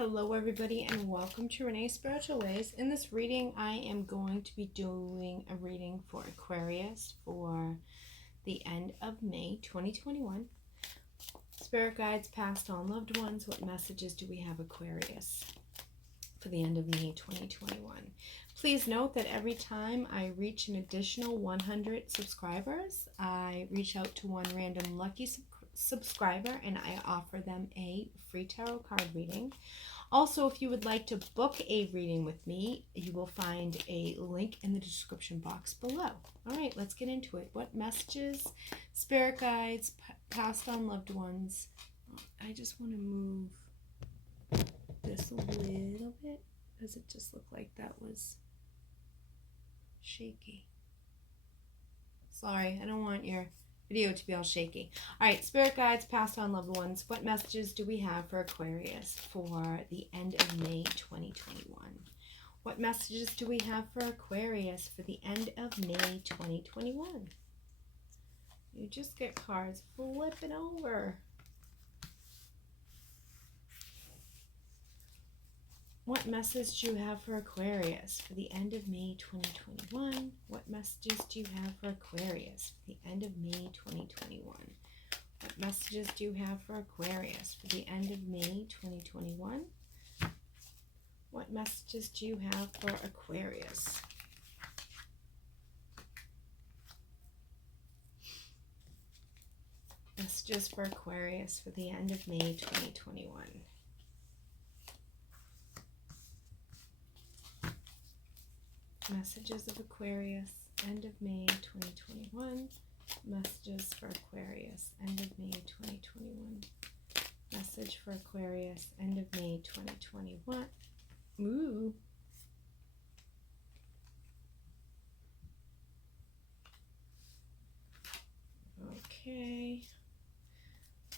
Hello everybody and welcome to Renee's Spiritual Ways. In this reading I am going to be doing a reading for Aquarius for the end of May 2021. Spirit guides, past on loved ones, what messages do we have, Aquarius, for the end of May 2021? Please note that every time I reach an additional 100 subscribers, I reach out to one random lucky subscriber and I offer them a free tarot card reading. Also, if you would like to book a reading with me, you will find a link in the description box below. All right, let's get into it. What messages, spirit guides, passed on loved ones? I just want to move this a little bit because it just looked like that was shaky. Sorry, I don't want your video to be all shaky. All right, spirit guides, passed on loved ones, what messages do we have for Aquarius for the end of May 2021? What messages do we have for Aquarius for the end of May 2021? You just get cards flipping over. What message do you have for Aquarius for the end of May 2021? What messages do you have for Aquarius for the end of May 2021? What messages do you have for Aquarius for the end of May 2021? What messages do you have for Aquarius? Messages for Aquarius for the end of May 2021. Messages of Aquarius, end of May 2021. Messages for Aquarius, end of May 2021. Message for Aquarius, end of May 2021. Ooh. Okay.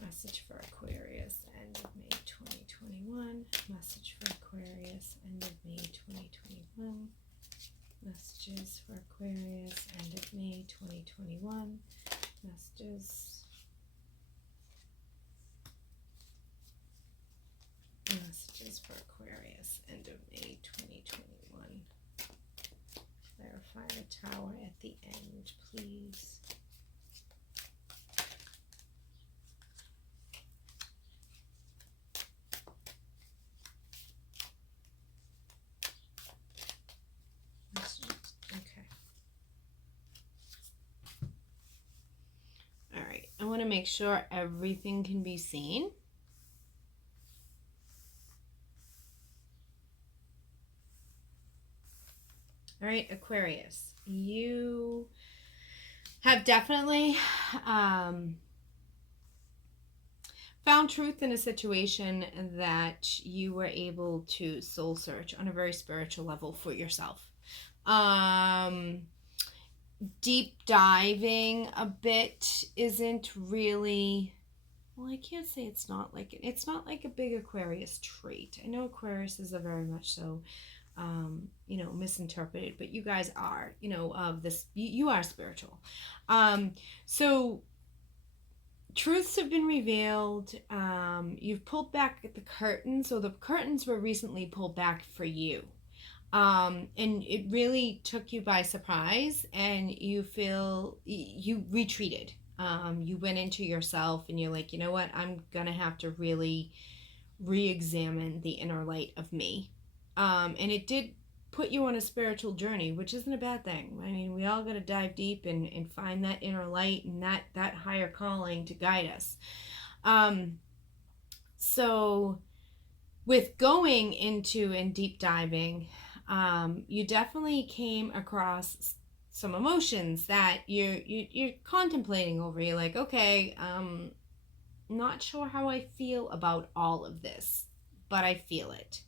Message for Aquarius, end of May 2021. Message for Aquarius, end of May 2021. Messages for Aquarius, end of May 2021. Messages for Aquarius, end of May 2021. Clarify the tower at the end, please. I want to make sure everything can be seen. All right, Aquarius, you have definitely found truth in a situation that you were able to soul search on a very spiritual level for yourself. Deep diving a bit isn't really, well, I can't say it's not like a big Aquarius trait. I know Aquarius is a very much so misinterpreted, but you guys are, of this, you are spiritual. So truths have been revealed. You've pulled back the curtains, so the curtains were recently pulled back for you. And it really took you by surprise, and you retreated. You went into yourself and you're like, you know what, I'm gonna have to really re-examine the inner light of me. And it did put you on a spiritual journey, which isn't a bad thing. I mean, we all got to dive deep and find that inner light and that higher calling to guide us. So with going into and deep diving, you definitely came across some emotions that you're contemplating over. You're like, okay, not sure how I feel about all of this, but I feel it.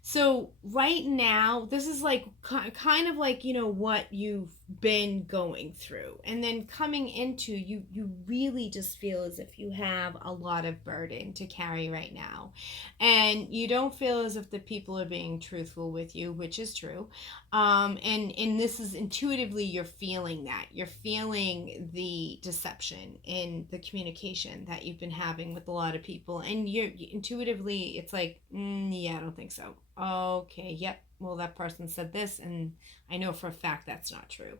So right now, this is like kind of like, what you've been going through, and then coming into you really just feel as if you have a lot of burden to carry right now, and you don't feel as if the people are being truthful with you, which is true. And this is intuitively, you're feeling that, you're feeling the deception in the communication that you've been having with a lot of people, and you're intuitively, it's like, yeah, I don't think so. Okay, yep, well, that person said this, and I know for a fact that's not true.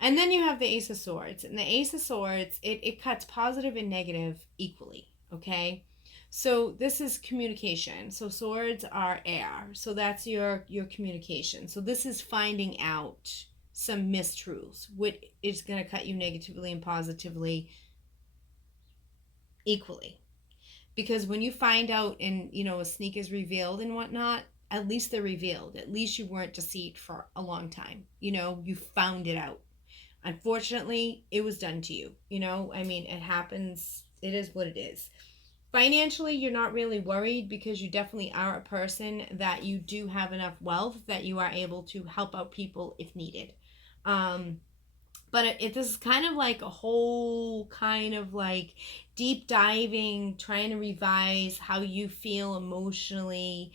And then you have the Ace of Swords. And the Ace of Swords, it cuts positive and negative equally, okay? So this is communication. So swords are air. So that's your communication. So this is finding out some mistruths, which is going to cut you negatively and positively equally. Because when you find out, and a sneak is revealed and whatnot, at least they're revealed. At least you weren't deceived for a long time. You found it out. Unfortunately, it was done to you. I mean, it happens. It is what it is. Financially, you're not really worried, because you definitely are a person that you do have enough wealth that you are able to help out people if needed. But this is kind of like a whole kind of like deep diving, trying to revise how you feel emotionally,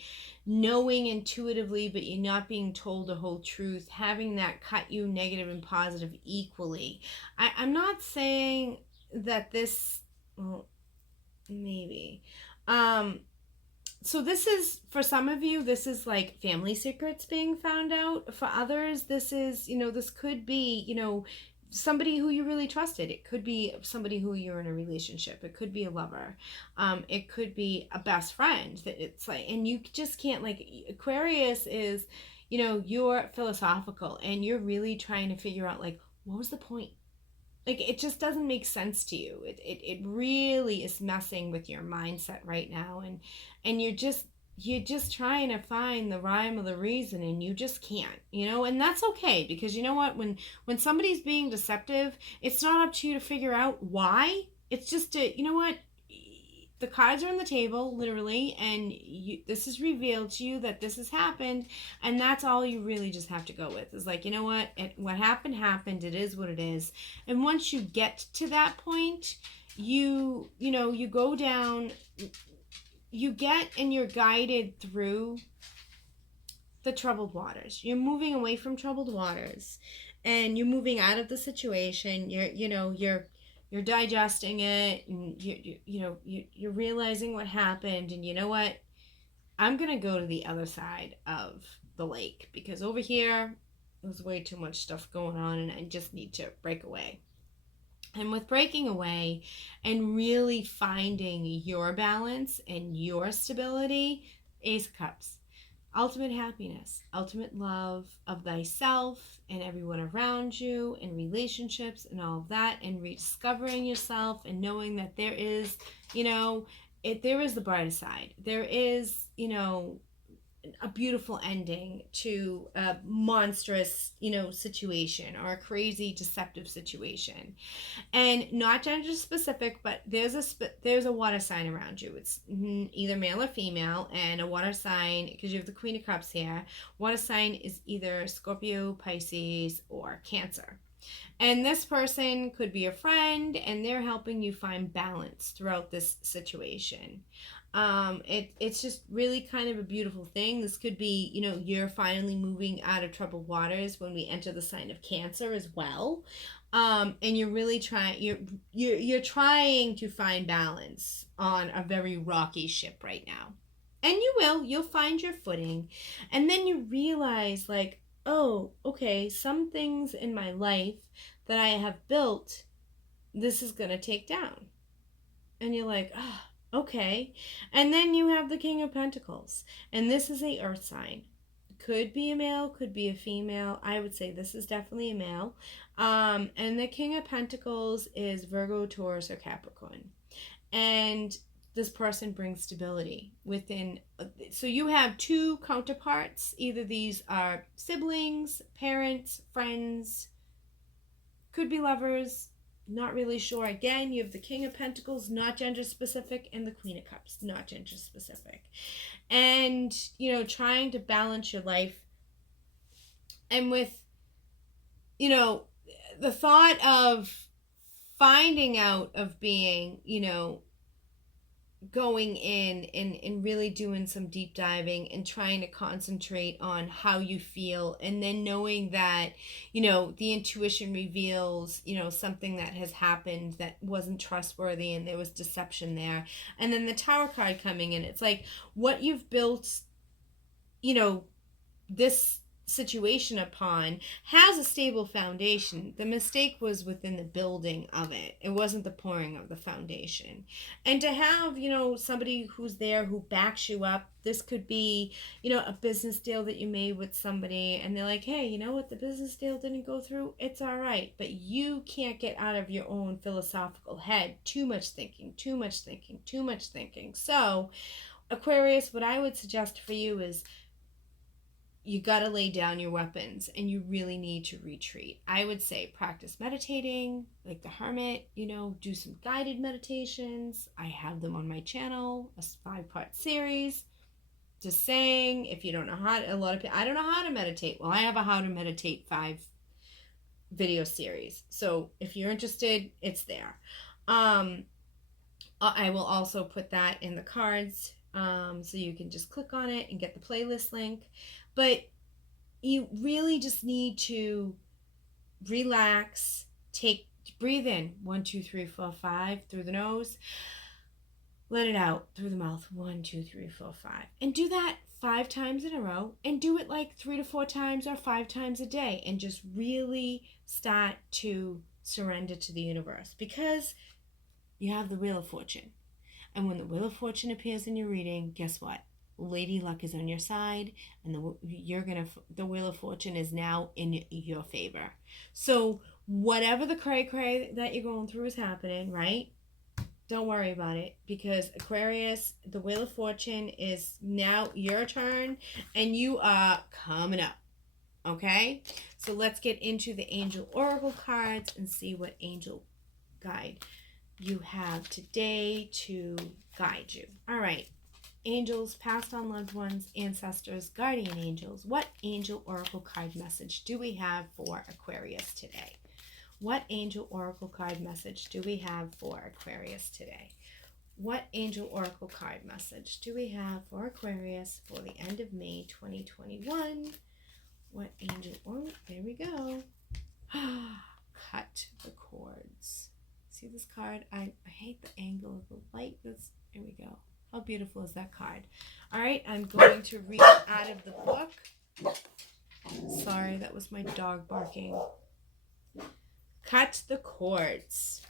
knowing intuitively, but you're not being told the whole truth, having that cut you negative and positive equally. I'm not saying that this, well, maybe. So this is, for some of you, this is like family secrets being found out. For others, this is, this could be, somebody who you really trusted. It could be somebody who you're in a relationship. It could be a lover. It could be a best friend. That it's like, and you just can't, like, Aquarius is, you're philosophical, and you're really trying to figure out, like, what was the point? Like, it just doesn't make sense to you. It really is messing with your mindset right now, and you're just trying to find the rhyme or the reason, and you just can't, and that's okay, because you know what, when somebody's being deceptive, it's not up to you to figure out why. It's just to, you know what, the cards are on the table, literally, and this is revealed to you that this has happened, and that's all you really just have to go with, is like, you know what, what happened, it is what it is. And once you get to that point, you go down, you get, and you're guided through the troubled waters. You're moving away from troubled waters, and you're moving out of the situation. You're digesting it, and you're realizing what happened, and you know what, I'm gonna go to the other side of the lake, because over here there's way too much stuff going on, and I just need to break away. And with breaking away and really finding your balance and your stability, Ace of Cups, ultimate happiness, ultimate love of thyself and everyone around you, and relationships and all of that, and rediscovering yourself, and knowing that there is, there is the brighter side. There is, a beautiful ending to a monstrous, situation, or a crazy deceptive situation. And not gender specific, but there's a water sign around you. It's either male or female, and a water sign, because you have the Queen of Cups here. Water sign is either Scorpio, Pisces, or Cancer. And this person could be a friend, and they're helping you find balance throughout this situation. It's just really kind of a beautiful thing. This could be, you're finally moving out of troubled waters when we enter the sign of Cancer as well. And you're really trying, you're trying to find balance on a very rocky ship right now. And you'll find your footing. And then you realize, like, oh, okay, some things in my life that I have built, this is going to take down. And you're like, oh, okay. And then you have the King of Pentacles. And this is a earth sign. Could be a male, could be a female. I would say this is definitely a male. And the King of Pentacles is Virgo, Taurus, or Capricorn. And this person brings stability within. So you have two counterparts. Either these are siblings, parents, friends, could be lovers, not really sure. Again, you have the King of Pentacles, not gender specific, and the Queen of Cups, not gender specific. And, trying to balance your life. And with you know, the thought of finding out of being, going in and really doing some deep diving and trying to concentrate on how you feel, and then knowing that the intuition reveals something that has happened that wasn't trustworthy and there was deception there, and then the tower card coming in, it's like what you've built this situation upon has a stable foundation. The mistake was within the building of it. It wasn't the pouring of the foundation. And to have, somebody who's there who backs you up. This could be, a business deal that you made with somebody and they're like, hey, you know what? The business deal didn't go through. It's all right. But you can't get out of your own philosophical head. Too much thinking, too much thinking, too much thinking. So, Aquarius, what I would suggest for you is you got to lay down your weapons and you really need to retreat. I would say practice meditating like the hermit, do some guided meditations. I have them on my channel, a 5-part series. Just saying, if you don't know how to, a lot of people, I don't know how to meditate. Well, I have a how to meditate 5 video series. So if you're interested, it's there. I will also put that in the cards, so you can just click on it and get the playlist link. But you really just need to relax, breathe in 1, 2, 3, 4, 5 through the nose, let it out through the mouth 1, 2, 3, 4, 5, and do that 5 times in a row, and do it like 3 to 4 times or 5 times a day, and just really start to surrender to the universe, because you have the Wheel of Fortune. And when the Wheel of Fortune appears in your reading, guess what? Lady Luck is on your side, and the Wheel of Fortune is now in your favor. So whatever the cray that you're going through is happening, right? Don't worry about it, because Aquarius, the Wheel of Fortune is now your turn, and you are coming up. Okay? So let's get into the Angel Oracle cards and see what angel guide you have today to guide you. All right. Angels, past on loved ones, ancestors, guardian angels. What angel oracle card message do we have for Aquarius today? What angel oracle card message do we have for Aquarius today? What angel oracle card message do we have for Aquarius for the end of May 2021? What angel, oh, there we go. Cut the cords. See this card? I hate the angle of the light. Here we go. How beautiful is that card? All right, I'm going to read out of the book. Sorry, that was my dog barking. Cut the cords.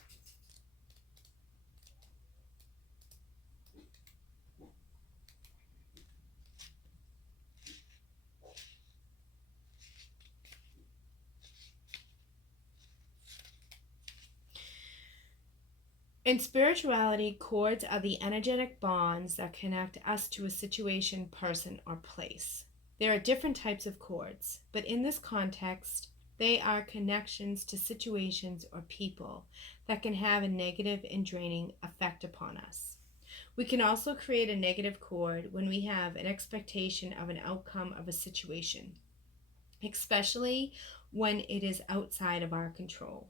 In spirituality, cords are the energetic bonds that connect us to a situation, person, or place. There are different types of cords, but in this context, they are connections to situations or people that can have a negative and draining effect upon us. We can also create a negative cord when we have an expectation of an outcome of a situation, especially when it is outside of our control.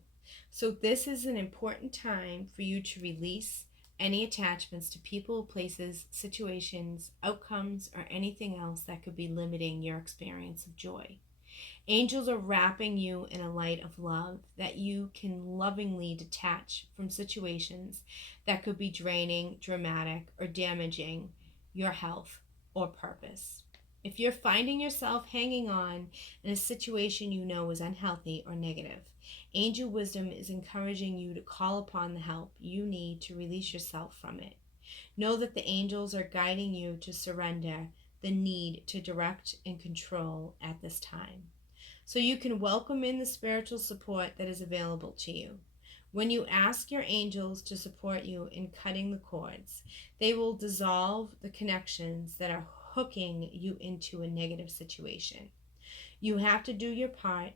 So this is an important time for you to release any attachments to people, places, situations, outcomes, or anything else that could be limiting your experience of joy. Angels are wrapping you in a light of love that you can lovingly detach from situations that could be draining, dramatic, or damaging your health or purpose. If you're finding yourself hanging on in a situation you know is unhealthy or negative, angel wisdom is encouraging you to call upon the help you need to release yourself from it. Know that the angels are guiding you to surrender the need to direct and control at this time, so you can welcome in the spiritual support that is available to you. When you ask your angels to support you in cutting the cords, they will dissolve the connections that are hooking you into a negative situation. You have to do your part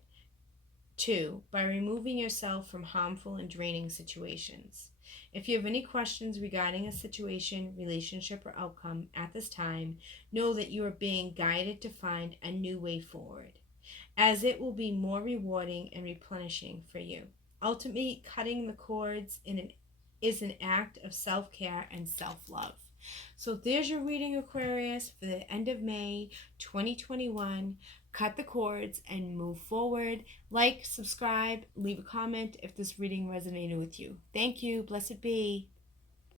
too by removing yourself from harmful and draining situations. If you have any questions regarding a situation, relationship, or outcome at this time, know that you are being guided to find a new way forward. as it will be more rewarding and replenishing for you. Ultimately, cutting the cords is an act of self-care and self-love. So there's your reading, Aquarius, for the end of May 2021. Cut the cords and move forward. Like, subscribe, leave a comment if this reading resonated with you. Thank you. Blessed be.